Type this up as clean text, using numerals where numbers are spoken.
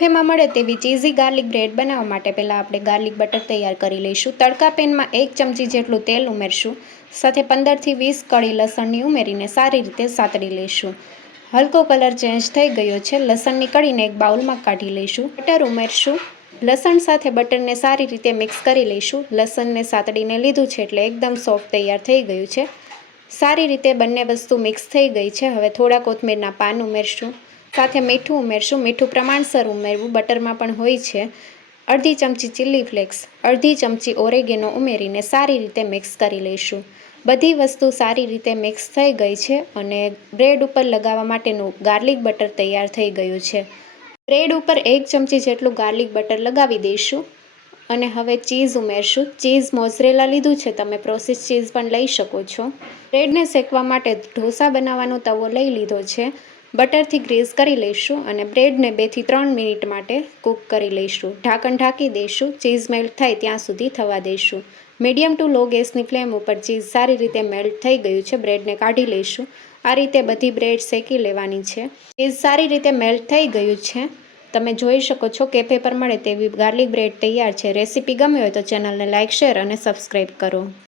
કેફેમાં મળે તેવી cheesy garlic bread બનાવવા માટે પહેલાં આપણે ગાર્લિક બટર તૈયાર કરી લઈશું। તડકા પેનમાં 1 ચમચી જેટલું તેલ ઉમેરશું, સાથે 15 થી 20 કળી લસણની ઉમેરીને સારી રીતે સાતળી લઈશું। હલકો કલર ચેન્જ થઈ ગયો છે, લસણની કળીને એક બાઉલમાં કાઢી લઈશું। બટર ઉમેરશું, લસણ સાથે બટરને સારી રીતે મિક્સ કરી લઈશું। લસણને સાતળીને લીધું છે એટલે એકદમ સોફ્ટ તૈયાર થઈ ગયું છે। સારી રીતે બંને વસ્તુ મિક્સ થઈ ગઈ છે। હવે થોડા કોથમીરના પાન ઉમેરશું, સાથે મીઠું ઉમેરશું। મીઠું પ્રમાણસર ઉમેરવું, બટરમાં પણ હોય છે। અડધી ચમચી ચીલી ફ્લેક્સ, અડધી ચમચી ઓરેગેનો ઉમેરીને સારી રીતે મિક્સ કરી લઈશું। બધી વસ્તુ સારી રીતે મિક્સ થઈ ગઈ છે અને બ્રેડ ઉપર લગાવવા માટેનું ગાર્લિક બટર તૈયાર થઈ ગયું છે। બ્રેડ ઉપર 1 ચમચી જેટલું ગાર્લિક બટર લગાવી દઈશું અને હવે ચીઝ ઉમેરશું। ચીઝ મોઝરેલા લીધું છે, તમે પ્રોસેસ ચીઝ પણ લઈ શકો છો। બ્રેડને શેકવા માટે ઢોસા બનાવવાનો તવો લઈ લીધો છે। બટરથી ગ્રીસ કરી લઈશું અને બ્રેડને 2 થી 3 મિનિટ માટે કૂક કરી લઈશું। ઢાંકણ ઢાંકી દઈશું, ચીઝ મેલ્ટ થાય ત્યાં સુધી થવા દઈશું। મીડિયમ ટુ લો ગેસની ફ્લેમ ઉપર ચીઝ સારી રીતે મેલ્ટ થઈ ગયું છે। બ્રેડને કાઢી લઈશું। આ રીતે બધી બ્રેડ શેકી લેવાની છે। ચીઝ સારી રીતે મેલ્ટ થઈ ગયું છે, તમે જોઈ શકો છો। કેફે પર મળે તેવી ગાર્લિક બ્રેડ તૈયાર છે। રેસીપી ગમી હોય તો ચેનલને લાઇક, શેર અને સબસ્ક્રાઈબ કરો।